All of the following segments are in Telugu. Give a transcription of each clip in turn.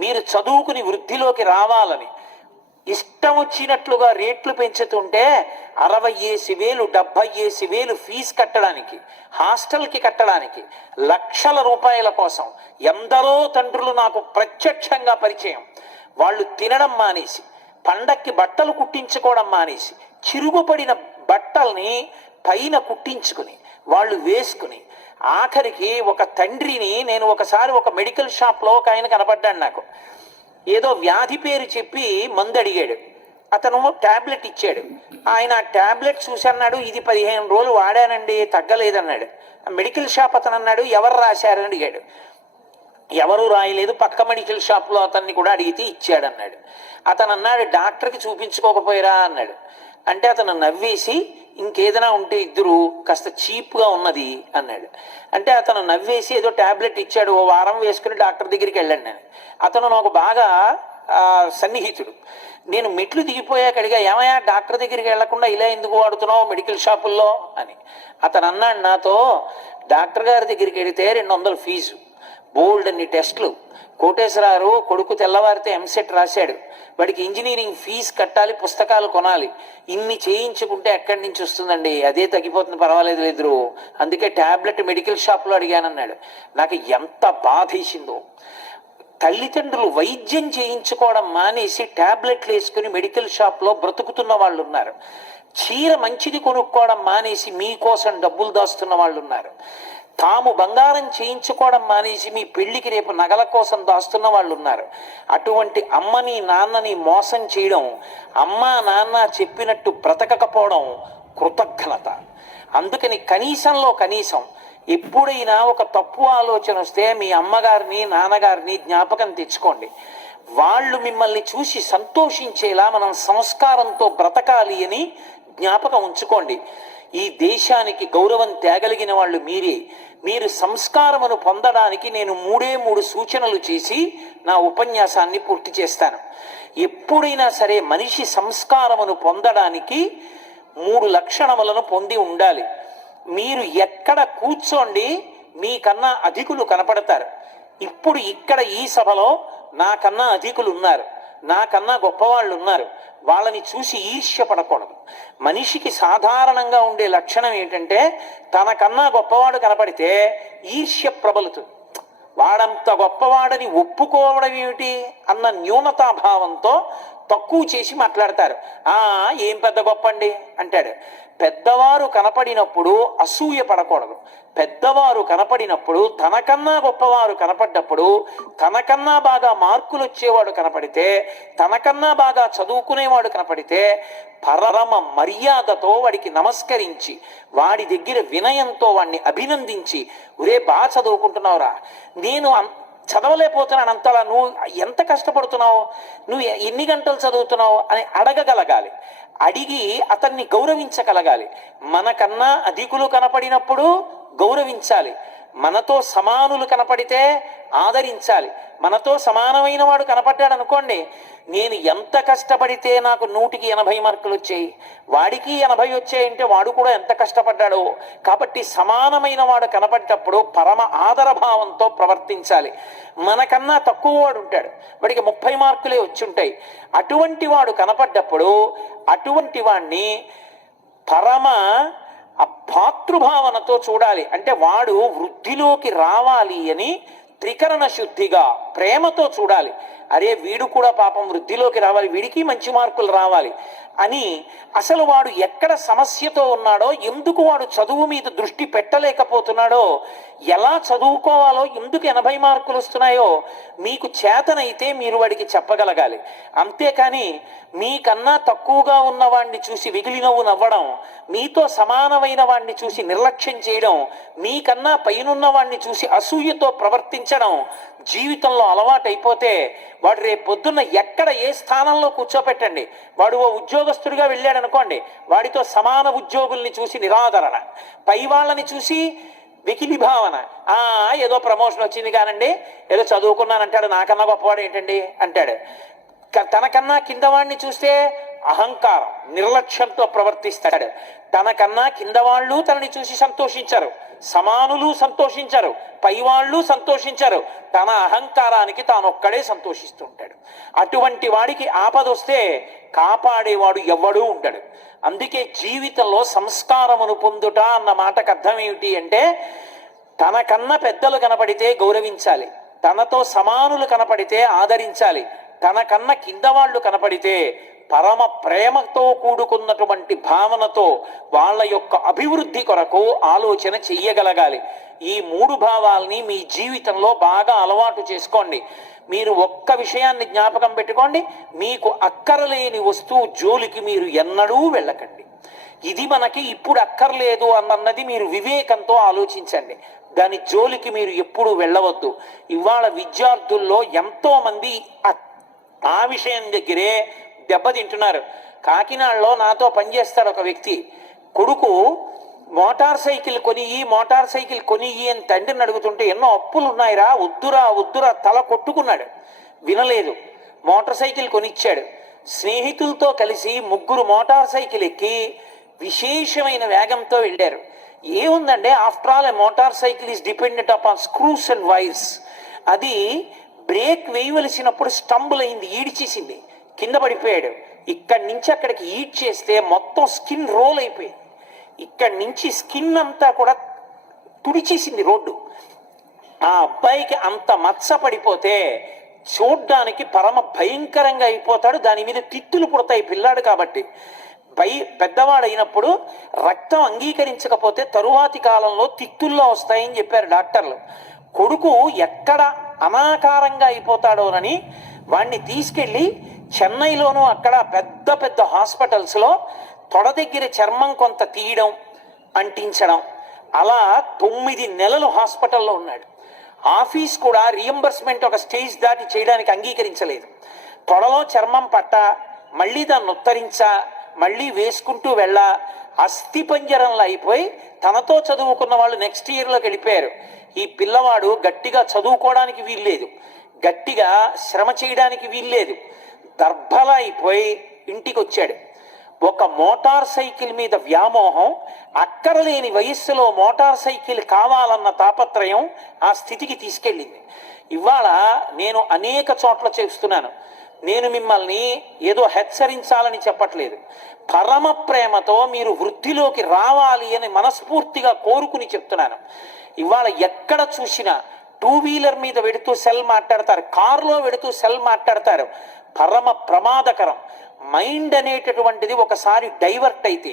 మీరు చదువుకుని వృద్ధిలోకి రావాలని ఇష్టం వచ్చినట్లుగా రేట్లు పెంచుతుంటే అరవై ఏసి వేలు డెబ్బై ఏసి వేలు ఫీజు కట్టడానికి హాస్టల్కి కట్టడానికి లక్షల రూపాయల కోసం ఎందరో తండ్రులు నాకు ప్రత్యక్షంగా పరిచయం. వాళ్ళు తినడం మానేసి పండక్కి బట్టలు కుట్టించుకోవడం మానేసి చిరుగుపడిన బట్టల్ని పైన కుట్టించుకుని వాళ్ళు వేసుకుని ఆఖరికి ఒక తండ్రిని నేను ఒకసారి ఒక మెడికల్ షాప్లో ఒక ఆయన కనపడ్డాడు నాకు. ఏదో వ్యాధి పేరు చెప్పి మందు అడిగాడు అతను ట్యాబ్లెట్ ఇచ్చాడు. ఆయన ఆ ట్యాబ్లెట్ చూసి అన్నాడు ఇది పదిహేను రోజులు వాడానండి తగ్గలేదన్నాడు. ఆ మెడికల్ షాప్ అతను అన్నాడు ఎవరు రాశారని అడిగాడు. ఎవరు రాయలేదు పక్క మెడికల్ షాప్లో అతన్ని కూడా అడిగితే ఇచ్చాడన్నాడు అతను అన్నాడు డాక్టర్కి చూపించుకోకపోయారా అన్నాడు. అంటే అతను నవ్వేసి ఇంకేదైనా ఉంటే ఇద్దరు కాస్త చీప్గా ఉన్నది అన్నాడు. అంటే అతను నవ్వేసి ఏదో ట్యాబ్లెట్ ఇచ్చాడు ఓ వారం వేసుకుని డాక్టర్ దగ్గరికి వెళ్ళండి నేను అతను నాకు బాగా సన్నిహితుడు. నేను మెట్లు దిగిపోయాక అడిగా ఏమయ్యా డాక్టర్ దగ్గరికి వెళ్ళకుండా ఇలా ఎందుకు వాడుతున్నావు మెడికల్ షాపుల్లో? అని. అతను అన్నాడు నాతో డాక్టర్ గారి దగ్గరికి వెళితే రెండు వందలు ఫీజు. బోల్డ్ అన్ని టెస్ట్లు. కోటేశ్వరారు కొడుకు తెల్లవారితే ఎంసెట్ రాశాడు. వాడికి ఇంజనీరింగ్ ఫీజు కట్టాలి పుస్తకాలు కొనాలి. ఇన్ని చేయించుకుంటే ఎక్కడి నుంచి వస్తుందండి? అదే తగ్గిపోతుంది పర్వాలేదు లేదు అందుకే ట్యాబ్లెట్ మెడికల్ షాప్లో అడిగానన్నాడు. నాకు ఎంత బాధేసిందో. తల్లిదండ్రులు వైద్యం చేయించుకోవడం మానేసి ట్యాబ్లెట్లు వేసుకుని మెడికల్ షాప్లో బ్రతుకుతున్న వాళ్ళు ఉన్నారు చీర మంచిది కొనుక్కోవడం మానేసి మీకోసం డబ్బులు దాస్తున్న వాళ్ళు ఉన్నారు తాము బంగారం చేయించుకోవడం మానేసి మీ పెళ్ళికి రేపు నగల కోసం దాస్తున్న వాళ్ళు ఉన్నారు అటువంటి అమ్మని నాన్నని మోసం చేయడం అమ్మ నాన్న చెప్పినట్టు బ్రతకకపోవడం కృతజ్ఞత. అందుకని కనీసంలో కనీసం ఎప్పుడైనా ఒక తప్పు ఆలోచన వస్తే మీ అమ్మగారిని నాన్నగారిని జ్ఞాపకం తెచ్చుకోండి. వాళ్ళు మిమ్మల్ని చూసి సంతోషించేలా మనం సంస్కారంతో బ్రతకాలి అని జ్ఞాపకం ఉంచుకోండి. ఈ దేశానికి గౌరవం తేగలిగిన వాళ్ళు మీరే. మీరు సంస్కారమును పొందడానికి నేను మూడే మూడు సూచనలు చేసి నా ఉపన్యాసాన్ని పూర్తి చేస్తాను. ఎప్పుడైనా సరే మనిషి సంస్కారమును పొందడానికి మూడు లక్షణములను పొంది ఉండాలి. మీరు ఎక్కడ కూర్చోండి మీకన్నా అధికులు కనపడతారు. ఇప్పుడు ఇక్కడ ఈ సభలో నాకన్నా అధికులు ఉన్నారు నాకన్నా గొప్పవాళ్ళు ఉన్నారు వాళ్ళని చూసి ఈర్ష్య పడకూడదు మనిషికి సాధారణంగా ఉండే లక్షణం ఏంటంటే తనకన్నా గొప్పవాడు కనపడితే ఈర్ష్య ప్రబలుతుంది. వాడంత గొప్పవాడని ఒప్పుకోవడం ఏమిటి అన్న న్యూనతాభావంతో తక్కువ చేసి మాట్లాడతారు. ఆ ఏం పెద్ద గొప్ప అండి అంటాడు. పెద్దవారు కనపడినప్పుడు అసూయ పడకూడదు. పెద్దవారు కనపడినప్పుడు తనకన్నా గొప్పవారు కనపడ్డప్పుడు తనకన్నా బాగా మార్కులు వచ్చేవాడు కనపడితే తనకన్నా బాగా చదువుకునేవాడు కనపడితే పరమ మర్యాదతో వాడికి నమస్కరించి వాడి దగ్గర వినయంతో వాడిని అభినందించి ఒరే బాగా చదువుకుంటున్నావురా. నేను అంత చదవలేకపోతున్నాను అంతలా నువ్వు ఎంత కష్టపడుతున్నావు? నువ్వు ఎన్ని గంటలు చదువుతున్నావు? అని అడగగలగాలి. అడిగి అతన్ని గౌరవించగలగాలి. మనకన్నా అధికులు కనపడినప్పుడు గౌరవించాలి. మనతో సమానులు కనపడితే ఆదరించాలి. మనతో సమానమైన వాడు కనపడ్డాడు అనుకోండి నేను ఎంత కష్టపడితే నాకు నూటికి ఎనభై మార్కులు వచ్చాయి వాడికి ఎనభై వచ్చాయంటే వాడు కూడా ఎంత కష్టపడ్డాడో. కాబట్టి సమానమైన వాడు కనపడ్డప్పుడు పరమ ఆదరభావంతో ప్రవర్తించాలి. మనకన్నా తక్కువ వాడు ఉంటాడు వాడికి ముప్పై మార్కులే వచ్చి ఉంటాయి. అటువంటి వాడు కనపడ్డప్పుడు అటువంటి వాణ్ణి పరమ ఆ భాతృభావనతో చూడాలి. అంటే వాడు వృద్ధిలోకి రావాలి అని త్రికరణ శుద్ధిగా ప్రేమతో చూడాలి. అరే వీడు కూడా పాపం వృద్ధిలోకి రావాలి వీడికి మంచి మార్కులు రావాలి. అని అసలు వాడు ఎక్కడ సమస్యతో ఉన్నాడో ఎందుకు వాడు చదువు మీద దృష్టి పెట్టలేకపోతున్నాడో ఎలా చదువుకోవాలో ఎందుకు ఎనభై మార్కులు వస్తున్నాయో మీకు చేతనైతే మీరు వాడికి చెప్పగలగాలి. అంతేకాని మీకన్నా తక్కువగా ఉన్న వాడిని చూసి విగిలినవ్వు నవ్వడం మీతో సమానమైన వాడిని చూసి నిర్లక్ష్యం చేయడం మీకన్నా పైనున్న వాడిని చూసి అసూయతో ప్రవర్తించడం జీవితంలో అలవాటైపోతే వాడు రేపు పొద్దున్న ఎక్కడ ఏ స్థానంలో కూర్చోపెట్టండి. వాడు ఓ ఉద్యోగస్తుడిగా వెళ్ళాడు అనుకోండి వాడితో సమాన ఉద్యోగుల్ని చూసి నిరాదరణ. పై వాళ్ళని చూసి వికిలి భావన. ఆ ఏదో ప్రమోషన్ వచ్చింది కానండి ఏదో చదువుకున్నాను అంటాడు నాకన్నా గొప్పవాడు ఏంటండి? అంటాడు. తనకన్నా కింద వాడిని చూస్తే అహంకారం నిర్లక్ష్యంతో ప్రవర్తిస్తాడు. తనకన్నా కింద వాళ్ళు తనని చూసి సంతోషించరు. సమానులు సంతోషించరు పైవాళ్ళు సంతోషించరు. తన అహంకారానికి తానొక్కడే సంతోషిస్తుంటాడు. అటువంటి వాడికి ఆపదొస్తే కాపాడేవాడు ఎవ్వడూ ఉండడు. అందుకే జీవితంలో సంస్కారమును పొందుట అన్న మాటకు అర్థం ఏమిటి అంటే తనకన్నా పెద్దలు కనపడితే గౌరవించాలి తనతో సమానులు కనపడితే ఆదరించాలి తనకన్నా కింద వాళ్ళు కనపడితే పరమ ప్రేమతో కూడుకున్నటువంటి భావనతో వాళ్ళ యొక్క అభివృద్ధి కొరకు ఆలోచన చెయ్యగలగాలి. ఈ మూడు భావాల్ని మీ జీవితంలో బాగా అలవాటు చేసుకోండి. మీరు ఒక్క విషయాన్ని జ్ఞాపకం పెట్టుకోండి. మీకు అక్కరలేని వస్తువు జోలికి మీరు ఎన్నడూ వెళ్ళకండి. ఇది మనకి ఇప్పుడు అక్కర్లేదు అన్నది మీరు వివేకంతో ఆలోచించండి. దాని జోలికి మీరు ఎప్పుడూ వెళ్ళవద్దు. ఇవాళ విద్యార్థుల్లో ఎంతోమంది ఆ విషయం దగ్గరే దెబ్బతింటున్నారు. కాకినాడలో నాతో పనిచేస్తాడు ఒక వ్యక్తి. కొడుకు మోటార్ సైకిల్ కొనియి మోటార్ సైకిల్ కొనియి అని తండ్రిని అడుగుతుంటే ఎన్నో అప్పులు ఉన్నాయిరా వద్దురా వద్దురా తల కొట్టుకున్నాడు. వినలేదు. మోటార్ సైకిల్ కొనిచ్చాడు. స్నేహితులతో కలిసి ముగ్గురు మోటార్ సైకిల్ ఎక్కి విశేషమైన వేగంతో వెళ్ళారు. ఏముందంటే after all a motorcycle is dependent on screws and wires అది బ్రేక్ వేయవలసినప్పుడు స్టంబుల్ అయింది ఈడ్చేసింది. కింద పడిపోయాడు. ఇక్కడి నుంచి అక్కడికి ఈడ్ చేస్తే మొత్తం స్కిన్ రోల్ అయిపోయింది. ఇక్కడి నుంచి స్కిన్ అంతా కూడా తుడిచేసింది రోడ్డు. ఆ అబ్బాయికి అంత మచ్చ పడిపోతే చూడ్డానికి పరమ భయంకరంగా అయిపోతాడు. దాని మీద తిత్తులు పుడతాయి పిల్లాడు కాబట్టి. భయ పెద్దవాడైనప్పుడు రక్తం అంగీకరించకపోతే తరువాతి కాలంలో తిత్తుల్లో వస్తాయని చెప్పారు డాక్టర్లు. కొడుకు ఎక్కడ అనాకారంగా అయిపోతాడోనని వాణ్ణి తీసుకెళ్ళి చెన్నైలోనూ అక్కడ పెద్ద పెద్ద హాస్పిటల్స్లో తొడ దగ్గర చర్మం కొంత తీయడం అంటించడం. అలా తొమ్మిది నెలలు హాస్పిటల్లో ఉన్నాడు. ఆఫీస్ కూడా రియంబర్స్మెంట్ ఒక స్టేజ్ దాటి చేయడానికి అంగీకరించలేదు. తొడలో చర్మం పట్ట మళ్ళీ దాన్ని ఉత్తరించా మళ్ళీ వేసుకుంటూ వెళ్ళ అస్థిపంజరంలో అయిపోయి తనతో చదువుకున్న వాళ్ళు నెక్స్ట్ ఇయర్లోకి వెళ్ళిపోయారు. ఈ పిల్లవాడు గట్టిగా చదువుకోవడానికి వీల్లేదు. గట్టిగా శ్రమ చేయడానికి వీల్లేదు. గర్భలైపోయి ఇంటికి వచ్చాడు ఒక మోటార్ సైకిల్ మీద వ్యామోహం అక్కరలేని వయస్సులో మోటార్ సైకిల్ కావాలన్న తాపత్రయం ఆ స్థితికి తీసుకెళ్ళింది. ఇవాళ నేను అనేక చోట్ల చేస్తున్నాను. నేను మిమ్మల్ని ఏదో హెచ్చరించాలని చెప్పట్లేదు. పరమ ప్రేమతో మీరు వృద్ధిలోకి రావాలి అని మనస్ఫూర్తిగా కోరుకుని చెప్తున్నాను. ఇవాళ ఎక్కడ చూసినా టూ వీలర్ మీద వెడుతూ సెల్ మాట్లాడతారు కారులో వెడుతూ సెల్ మాట్లాడతారు. పరమ ప్రమాదకరం. మైండ్ అనేటటువంటిది ఒకసారి డైవర్ట్ అయితే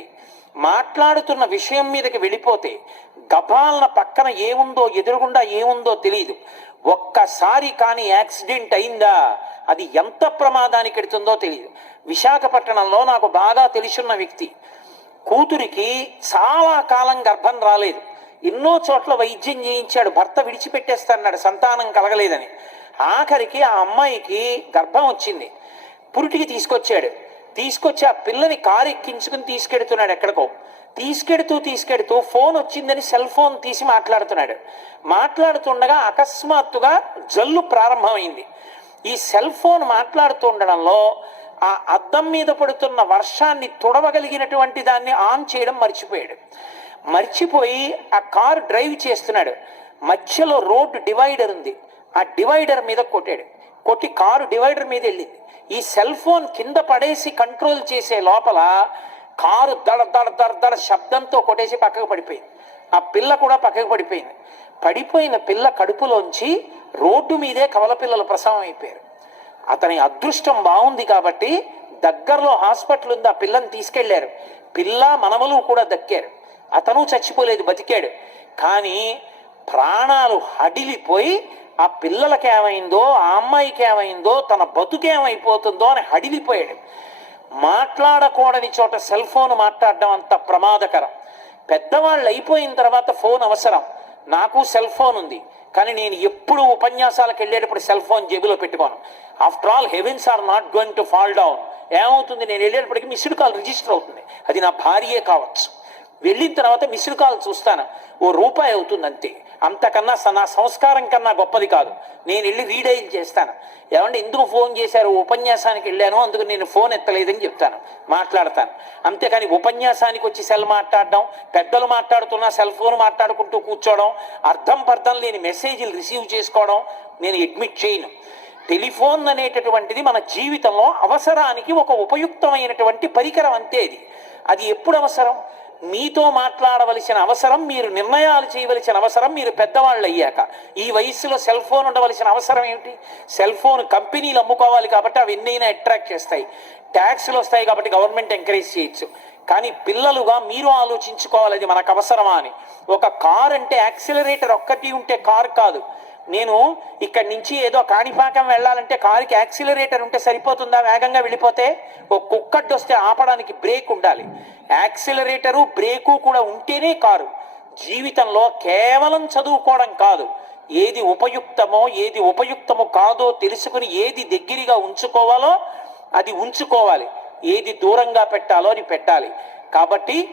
మాట్లాడుతున్న విషయం మీదకి వెళ్ళిపోతే గభాలన పక్కన ఏముందో ఎదురుగుండా ఏముందో తెలియదు ఒక్కసారి కానీ యాక్సిడెంట్ అయిందా అది ఎంత ప్రమాదానికి ఎడుతుందో తెలియదు విశాఖపట్నంలో నాకు బాగా తెలిసున్న వ్యక్తి కూతురికి చాలా కాలం గర్భం రాలేదు. ఎన్నో చోట్ల వైద్యం చేయించాడు భర్త విడిచిపెట్టేస్తాడు సంతానం కలగలేదని. ఆఖరికి ఆ అమ్మాయికి గర్భం వచ్చింది. పురిటికి తీసుకొచ్చాడు. తీసుకొచ్చి ఆ పిల్లని కారు ఎక్కించుకుని తీసుకెడుతున్నాడు ఎక్కడికో. తీసుకెడుతూ తీసుకెడుతూ ఫోన్ వచ్చిందని సెల్ ఫోన్ తీసి మాట్లాడుతున్నాడు. మాట్లాడుతుండగా అకస్మాత్తుగా జల్లు ప్రారంభమైంది. ఈ సెల్ ఫోన్ మాట్లాడుతుండడంలో ఆ అద్దం మీద పడుతున్న వర్షాన్ని తుడవగలిగినటువంటి దాన్ని ఆన్ చేయడం మర్చిపోయాడు. మర్చిపోయి ఆ కారు డ్రైవ్ చేస్తున్నాడు. మధ్యలో రోడ్డు డివైడర్ ఉంది. ఆ డివైడర్ మీద కొట్టాడు. కొట్టి కారు డివైడర్ మీద వెళ్ళింది. ఈ సెల్ ఫోన్ కింద పడేసి కంట్రోల్ చేసే లోపల కారు దడ దడ దడ దడ శబ్దంతో కొట్టేసి పక్కకు పడిపోయింది. ఆ పిల్ల కూడా పక్కకు పడిపోయింది. పడిపోయిన పిల్ల కడుపులోంచి రోడ్డు మీదే కవల పిల్లలు ప్రసవం అయిపోయారు. అతని అదృష్టం బాగుంది కాబట్టి దగ్గరలో హాస్పిటల్ ఉంది ఆ పిల్లని తీసుకెళ్ళారు. పిల్ల మనవలు కూడా దక్కారు. అతను చచ్చిపోలేదు బతికాడు. కానీ ప్రాణాలు హడిలిపోయి ఆ పిల్లలకి ఏమైందో ఆ అమ్మాయికి ఏమైందో తన బతుకేమైపోతుందో అని హడిలిపోయాడు. మాట్లాడకూడని చోట సెల్ ఫోన్ మాట్లాడడం అంత ప్రమాదకరం. పెద్దవాళ్ళు అయిపోయిన తర్వాత ఫోన్ అవసరం. నాకు సెల్ ఫోన్ ఉంది. కానీ నేను ఎప్పుడు ఉపన్యాసాలకు వెళ్ళేటప్పుడు సెల్ ఫోన్ జేబులో పెట్టుకోను. After all heavens are not going to fall down ఏమవుతుంది? నేను వెళ్ళేటప్పటికి మిస్డ్ కాల్ రిజిస్టర్ అవుతుంది. అది నా భార్యే కావచ్చు. వెళ్ళిన తర్వాత మిస్డ్ కాల్ చూస్తాను. ఓ రూపాయి అవుతుంది అంతే అంతకన్నా నా సంస్కారం కన్నా గొప్పది కాదు. నేను వెళ్ళి రీడైల్ చేస్తాను. ఏమంటే ఎందుకు ఫోన్ చేశారు ఉపన్యాసానికి వెళ్ళాను అందుకు నేను ఫోన్ ఎత్తలేదని చెప్తాను మాట్లాడతాను. అంతేకాని ఉపన్యాసానికి వచ్చి సెల్ మాట్లాడడం పెద్దలు మాట్లాడుతున్నా సెల్ ఫోన్ మాట్లాడుకుంటూ కూర్చోవడం అర్థం పర్థం లేని మెసేజ్లు రిసీవ్ చేసుకోవడం నేను అడ్మిట్ చేయను. టెలిఫోన్ అనేటటువంటిది మన జీవితంలో అవసరానికి ఒక ఉపయుక్తమైనటువంటి పరికరం అంతే అది. అది ఎప్పుడు అవసరం? మీతో మాట్లాడవలసిన అవసరం మీరు నిర్ణయాలు చేయవలసిన అవసరం మీరు పెద్దవాళ్ళు అయ్యాక ఈ వయస్సులో సెల్ ఫోన్ ఉండవలసిన అవసరం ఏమిటి? సెల్ ఫోన్ కంపెనీలు అమ్ముకోవాలి కాబట్టి అవి ఎన్నైనా అట్రాక్ట్ చేస్తాయి. ట్యాక్స్లు వస్తాయి కాబట్టి గవర్నమెంట్ ఎంకరేజ్ చేయొచ్చు. కానీ పిల్లలుగా మీరు ఆలోచించుకోవాలి అది మనకు అవసరమా అని. ఒక కార్ అంటే యాక్సిలరేటర్ ఒక్కటి ఉంటే కార్ కాదు. నేను ఇక్కడి నుంచి ఏదో కాణిపాకం వెళ్ళాలంటే కారుకి యాక్సిలరేటర్ ఉంటే సరిపోతుందా? వేగంగా వెళ్ళిపోతే ఒక కుక్కడ్డు వస్తే ఆపడానికి బ్రేక్ ఉండాలి. యాక్సిలరేటరు బ్రేకు కూడా ఉంటేనే కారు. జీవితంలో కేవలం చదువుకోవడం కాదు. ఏది ఉపయుక్తమో ఏది ఉపయుక్తమో కాదో తెలుసుకుని ఏది దగ్గరగా ఉంచుకోవాలో అది ఉంచుకోవాలి. ఏది దూరంగా పెట్టాలో అది పెట్టాలి. కాబట్టి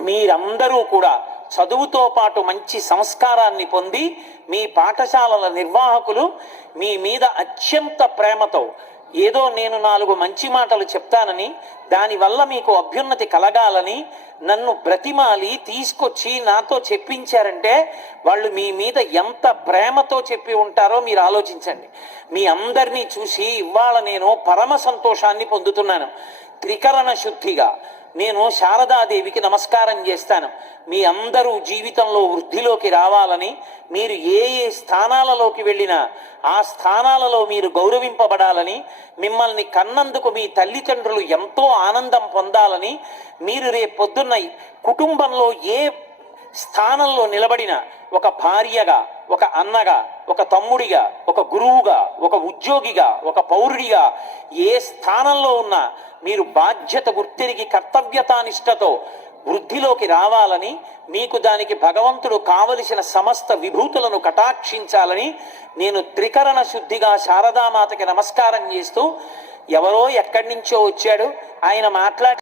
మీరందరూ కూడా చదువుతో పాటు మంచి సంస్కారాన్ని పొంది మీ పాఠశాలల నిర్వాహకులు మీ మీద అత్యంత ప్రేమతో ఏదో నేను నాలుగు మంచి మాటలు చెప్తానని దానివల్ల మీకు అభ్యున్నతి కలగాలని నన్ను బ్రతిమాలి తీసుకొచ్చి నాతో చెప్పించారంటే వాళ్ళు మీ మీద ఎంత ప్రేమతో చెప్పి ఉంటారో మీరు ఆలోచించండి. మీ అందరినీ చూసి ఇవాళ నేను పరమ సంతోషాన్ని పొందుతున్నాను. త్రికరణ శుద్ధిగా. నేను శారదాదేవికి నమస్కారం చేస్తాను. మీ అందరూ జీవితంలో వృద్ధిలోకి రావాలని మీరు ఏ ఏ స్థానాలలోకి వెళ్ళినా ఆ స్థానాలలో మీరు గౌరవింపబడాలని మిమ్మల్ని కన్నందుకు మీ తల్లిదండ్రులు ఎంతో ఆనందం పొందాలని మీరు రేపు పొద్దున్న కుటుంబంలో ఏ స్థానంలో నిలబడిన ఒక భార్యగా ఒక అన్నగా ఒక తమ్ముడిగా ఒక గురువుగా ఒక ఉద్యోగిగా ఒక పౌరుడిగా ఏ స్థానంలో ఉన్నా మీరు బాధ్యత గుర్తిరిగి కర్తవ్యతానిష్టతో వృద్ధిలోకి రావాలని మీకు దానికి భగవంతుడు కావలసిన సమస్త విభూతులను కటాక్షించాలని నేను త్రికరణ శుద్ధిగా శారదామాతకి నమస్కారం చేస్తూ ఎవరో ఎక్కడి నుంచో వచ్చాడు ఆయన మాట్లాడి